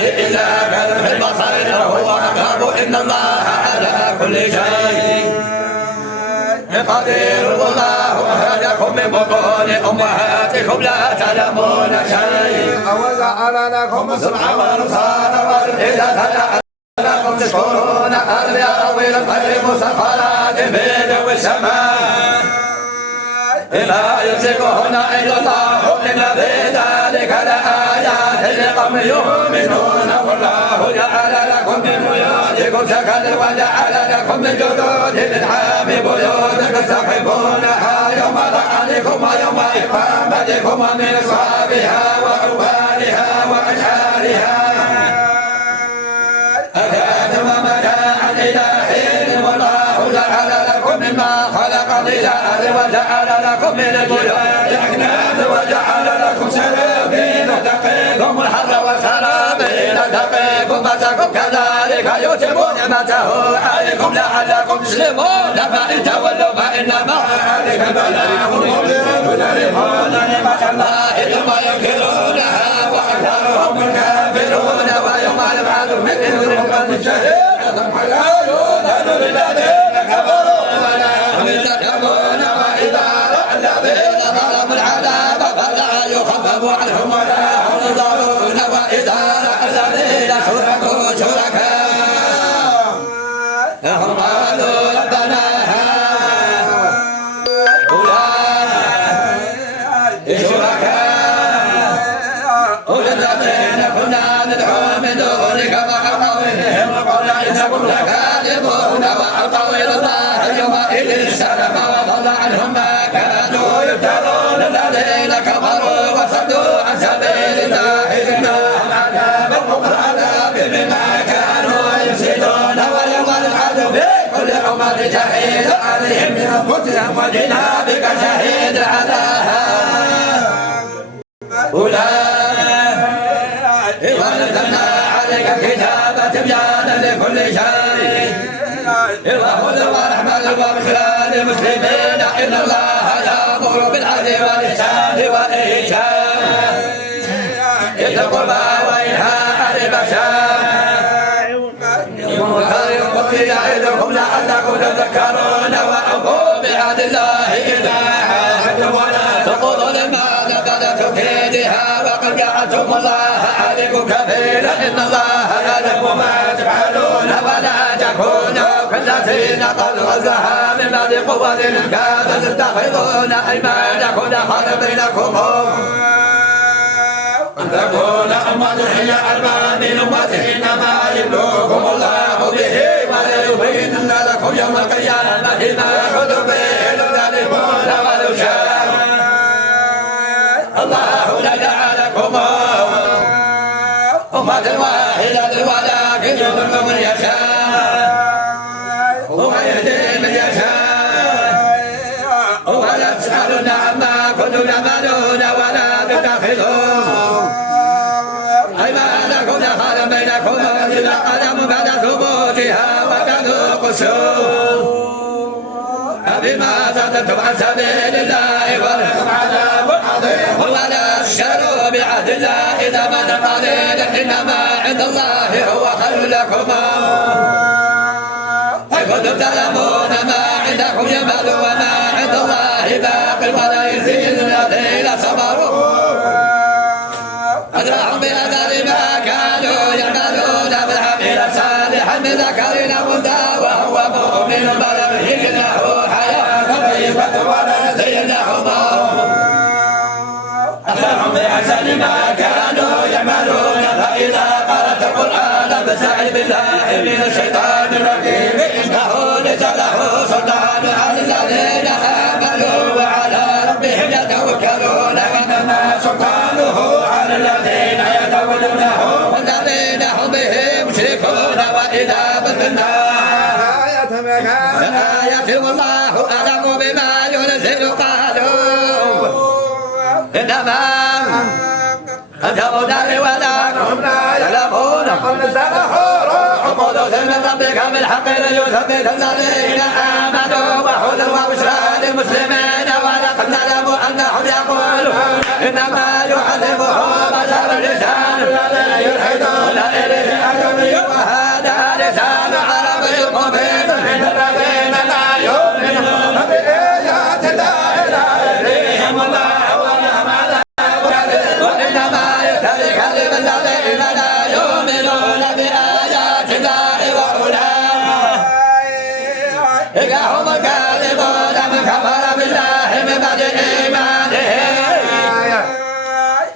إلا كلمح البصر هو أقرب إن الله على كل شيء قدير. والله أخرجكم من بطون أمهاتكم لا تعلمون شيء وجعل لكم السمع والأبصار والأفئدة لعلكم تشكرون. هل يروي الخير مسخرات في جو السماء لا يمسكهن إلا الله إن في ذلك لآيات لقوم يؤمنون. والله جعل لكم من بيوتكم سكنا وجعل لكم من جلود الأنعام بيوتا تستخفونها يوم ظعنكم ويوم إقامتكم ومن أصحابها وأوبارها وأشعارها أثاثا ومتاعا إلى حين. والله جعل لكم مما خلق ظلالا وجعل لكم من البيوت أكنافا وجعل لكم سرابيل تقيكم الحر وسرابيل تقيكم بأسكم كذلك يتم نعمته عليكم لعلكم تسلمون. فإن تولوا فإنما عليك البلاغ المبين يعرفون نعمة الله ثم ينكرونها وأكثرهم الكافرون. ويوم يبعث منهم من شهيد ولا يؤذن للذين كفروا ولا هم يستكبرون. وإذا رأى الذين ظلموا العذاب فلا يخفف عنهم ولا هم ينظرون. وإذا رأى الذين شركوا شركاء هم قالوا ربنا هؤلاء شركاء الذين كنا ندعو من دونك فأعطوهم وقلنا إنكم لكاذبون. وأعطوا إلى الله يومئذ السلام وضل عنهم ما كانوا يفترون. الذين كفروا وصدوا عن سبيل الله إنهم عذاب العذاب بما كانوا يفسدون. ويوم نبعث في كل أمة شهيد عليهم من أنفسهم وجئنا بك شهيد على هؤلاء ونزلنا عليك الكتاب تبيانا لكل شيء وهدى ورحمة وبشرى للمسلمين. إن الله يأمر بالعدل والإحسان وإيتاء ذي القربى وينهى عن الفحشاء والمنكر يعظكم لعلكم تذكرون. وأوفوا بعهد الله إذا عاهدتم ولا تنقضوا الأيمان بعد توكيدها وقد جعلتم الله عليكم كفيلا. إن الله يعلم ما تفعلون. ولا تكونوا كالذين قالوا غزاها من بعد قوة كادوا تتخذون أيمانكم دخلا بينكم أن تكون أمة هي أربع من أمة إنما يبلوكم الله به وليبينن لكم يوم القيامة ما كنتم به تختلفون. ولو شاء الله لجعلكم أمة واحدة ولكن يضل من يشاء ويهدي من يشاء. ولا تسألن عما كنتم تعملون ولا تتخذون أيمانكم دخلا بينكم إذا قدموا بعد ثبوتها وتذوقوا السوء بما صددتم عن سبيل الله ولكم عذاب عظيم. ولا تشتروا بعهد الله ثمنا قليلا إنما عند الله هو خير لكم إن كنتم تعلمون ما عندكم ينفد وما عند الله باق ولا يزيد الذين صبروا أدرهم بأثر ما كانوا يعملون. من عمل صالحا من ذكر أو أنثى وهو مؤمن فلنحيينه حياة طيبة ولنزينهم أجرهم بأحسن ما كانوا يعملون. فإذا قرأت القرآن فاستعذ بالله من الشيطان الرجيم إنه ليس له سلطان على الذين آمنوا وعلى ربهم يتوكلون. إنما سلطانه على الذين يتولونه والذين هم به مشركون. وإذا بدلنا آية والله أعلم بما ينزل قالوا إنما أنت مدري ولكم لا يعلمون. قل نزله روح قدس من ربك بالحق ليثبت الذين آمنوا وهدى وبشرى للمسلمين. ولقد نعلم أنهم يقولون إنما يعلمه بشر لسان الذين يلحدون الذين لا يؤمنون بآيات الله وأولئك هم الكاذبون من كفر بالله من بعد إيمانه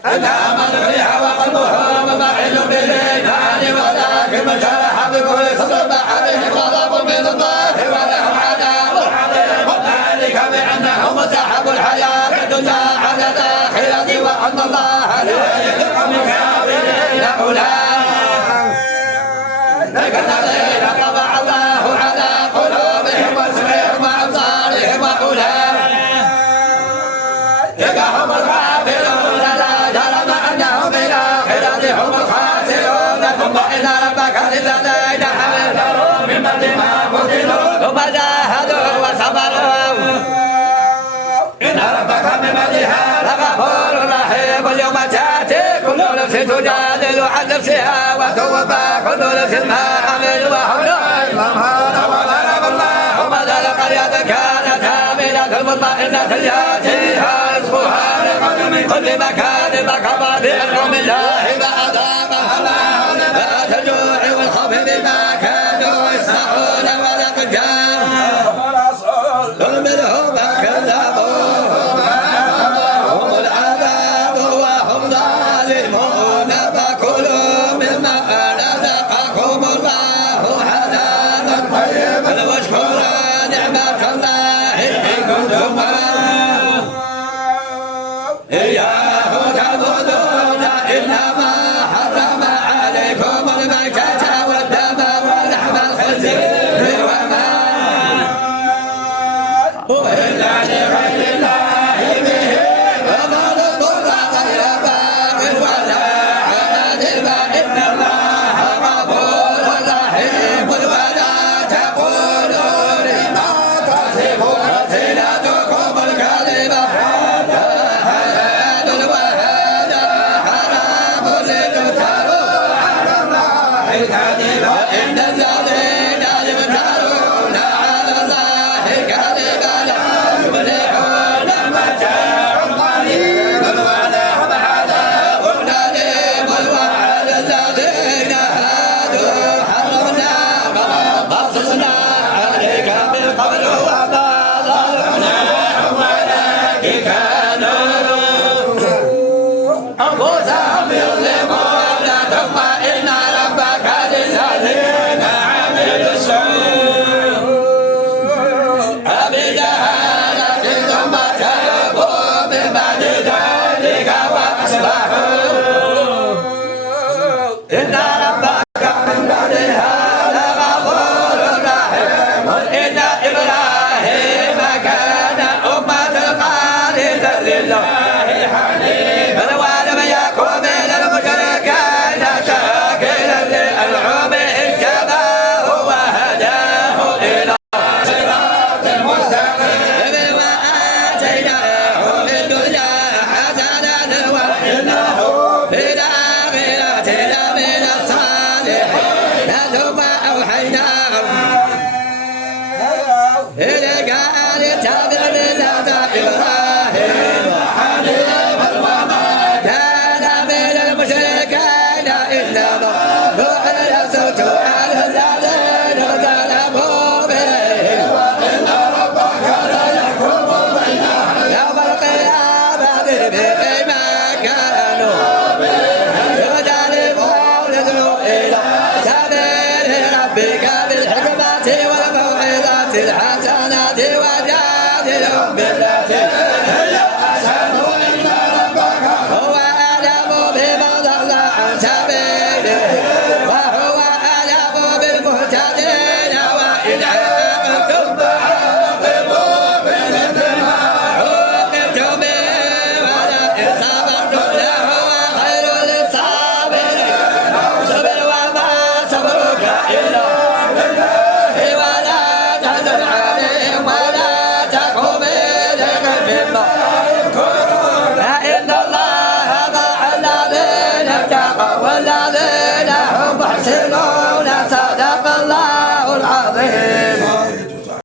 إلا من كره وقلبه مطمئن بالإيمان ولكن من شرح بكل صدر عليهم غضب من الله ولهم عذاب عظيم ذلك بأنهم استحبوا الحياة الدنيا على الآخرة وأن الله لا يهدي الكافرين أولئك الذين طبع الله على قلوبهم وسمعهم وأبصارهم وأولئك هم الغافلون لا جرم أنهم في الآخرة هم الخاسرون ثم إن ربك للذين حذروا من بعد ما فتنوا ثم جاهدوا وصبروا إن ربك من بعدها لغفور رحيم اليوم تأتي كل نفس تجادل عن نفسها وتوفى كل نفس ما عملوا وهم لا يظلمون وضرب الله مثل قرية كانت آمنة مطمئنة يأتيها رزقها رغدا من كل مكان فكفرت بأنعم الله فأذاقها الله نبات الجوع والخوف بما كانوا يصنعون ولقد جاءهم رسول منهم فكذبوا هم العذاب وهم ظالمون فكلوا مما رزقكم الله حلالا طيبا واشكروا نعمة الله إن كنتم إياه تعبدون إنما حرم عليكم الميتة والدم ولحم الخنزير وما أهل لغير الله به ومن اضطر غير باغ ولا عاد فإن الله غفور رحيم ولا تقولوا لما تصف ألسنتكم الكذب هذا حلال وهذا حرام لتفتروا على الله الكذب إن الذين يفترون على الله الكذب لا يفلحون متاع قليل ولهم عذاب أليم وعلى الذين هادوا حرمنا ما قصصنا عليك من قبل وما ظلمناهم ولكن كانوا أنفسهم يظلمون ثم إن ربك للذين عملوا السوء بجهالة ثم تابوا من بعد ذلك وأصلحوا إن ربك من بعدها لغفور رحيم إن إبراهيم كان أمة قانتا لله حنيفا ولم يكن من المشركين شاكرا لأنعمه اجتباه وهداه إلى صراط مستقيم وآتيناه في الدنيا حسنة وإنه في الآخرة لمن الصالحين ثم أوحينا إليك أن اتبع ملة إبراهيم حنيفا وما كان من المشركين إنما هو يسوع على الذين ظلموا بهم وإن ربك ليحكم بينهم يوم القيامة بما كانوا يختلفون إلى سبيل ربك بالحكمة والموعظة الحسنة وجادلهم بالتي هي أحسن إن ربك هو أعلم بمن ضل عن سبيله وهو أعلم بالمهتدين وإن عاقبتم فعاقبوا بمثل ما عوقبتم به ولئن صبرتم لهو خير للصابرين اصبر وما صبرك إلا بالله ولا تحزن عليهم ولا تقم إليك مما يمكرون فإن الله مع الذين اتقوا والذين هم محسنون صدق الله العظيم.